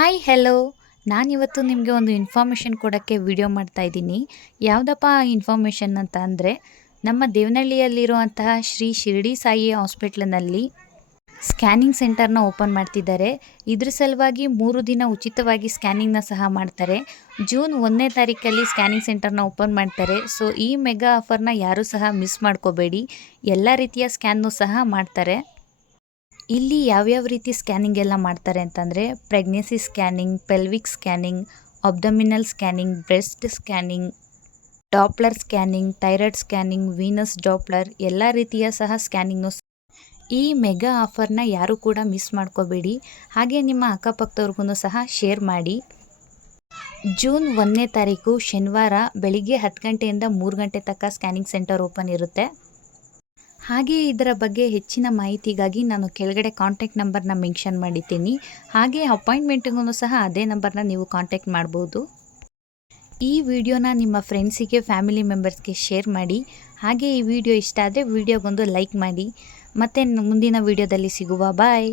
Hi hello ನಾನಿವತ್ತು ನಿಮಗೆ ಒಂದು ಇನ್ಫಾರ್ಮೇಷನ್ ಕೊಡೋಕ್ಕೆ ವಿಡಿಯೋ ಮಾಡ್ತಾ ಇದ್ದೀನಿ. ಯಾವುದಪ್ಪ ಇನ್ಫಾರ್ಮೇಷನ್ ಅಂತ ಅಂದರೆ, ನಮ್ಮ ದೇವನಹಳ್ಳಿಯಲ್ಲಿರುವಂತಹ ಶ್ರೀ ಶಿರಡಿ ಸಾಯಿ ಹಾಸ್ಪಿಟ್ಲಿನಲ್ಲಿ ಸ್ಕ್ಯಾನಿಂಗ್ ಸೆಂಟರ್ನ ಓಪನ್ ಮಾಡ್ತಿದ್ದಾರೆ. ಇದ್ರ ಸಲುವಾಗಿ ಮೂರು ದಿನ ಉಚಿತವಾಗಿ ಸ್ಕ್ಯಾನಿಂಗ್ನ ಸಹ ಮಾಡ್ತಾರೆ. ಜೂನ್ ಒಂದನೇ ತಾರೀಕಲ್ಲಿ ಸ್ಕ್ಯಾನಿಂಗ್ ಸೆಂಟರ್ನ ಓಪನ್ ಮಾಡ್ತಾರೆ. ಸೊ ಈ ಮೆಗಾ ಆಫರ್ನ ಯಾರೂ ಸಹ ಮಿಸ್ ಮಾಡ್ಕೋಬೇಡಿ. ಎಲ್ಲ ರೀತಿಯ ಸ್ಕ್ಯಾನ್ನು ಸಹ ಮಾಡ್ತಾರೆ. ಇಲ್ಲಿ ಯಾವ್ಯಾವ ರೀತಿ ಸ್ಕ್ಯಾನಿಂಗ್ ಎಲ್ಲ ಮಾಡ್ತಾರೆ ಅಂತಂದರೆ pregnancy scanning, pelvic scanning, abdominal scanning, breast scanning, Doppler scanning, thyroid scanning, venous Doppler ಎಲ್ಲ ರೀತಿಯ ಸಹ ಸ್ಕ್ಯಾನಿಂಗ್ನು ಈ ಮೆಗಾ ಆಫರ್ನ ಯಾರೂ ಕೂಡ ಮಿಸ್ ಮಾಡ್ಕೋಬೇಡಿ. ಹಾಗೆ ನಿಮ್ಮ ಅಕ್ಕಪಕ್ಕದವ್ರಿಗೂ ಸಹ ಶೇರ್ ಮಾಡಿ. ಜೂನ್ ಒಂದನೇ ತಾರೀಕು ಶನಿವಾರ ಬೆಳಿಗ್ಗೆ ಹತ್ತು ಗಂಟೆಯಿಂದ ಮೂರು ಗಂಟೆ ತನಕ ಸ್ಕ್ಯಾನಿಂಗ್ ಸೆಂಟರ್ ಓಪನ್ ಇರುತ್ತೆ. ಹಾಗೆ ಇದರ ಬಗ್ಗೆ ಹೆಚ್ಚಿನ ಮಾಹಿತಿಗಾಗಿ ನಾನು ಕೆಳಗಡೆ ಕಾಂಟ್ಯಾಕ್ಟ್ ನಂಬರ್ನ ಮೆನ್ಷನ್ ಮಾಡಿದ್ದೀನಿ. ಹಾಗೆ ಅಪಾಯಿಂಟ್ಮೆಂಟಿಗೂ ಸಹ ಅದೇ ನಂಬರ್ನ ನೀವು ಕಾಂಟ್ಯಾಕ್ಟ್ ಮಾಡ್ಬೋದು. ಈ ವಿಡಿಯೋನ ನಿಮ್ಮ ಫ್ರೆಂಡ್ಸಿಗೆ ಫ್ಯಾಮಿಲಿ ಮೆಂಬರ್ಸ್ಗೆ ಶೇರ್ ಮಾಡಿ. ಹಾಗೆ ಈ ವಿಡಿಯೋ ಇಷ್ಟ ಆದರೆ ವಿಡಿಯೋಗೊಂದು ಲೈಕ್ ಮಾಡಿ. ಮತ್ತು ಮುಂದಿನ ವಿಡಿಯೋದಲ್ಲಿ ಸಿಗುವ. ಬಾಯ್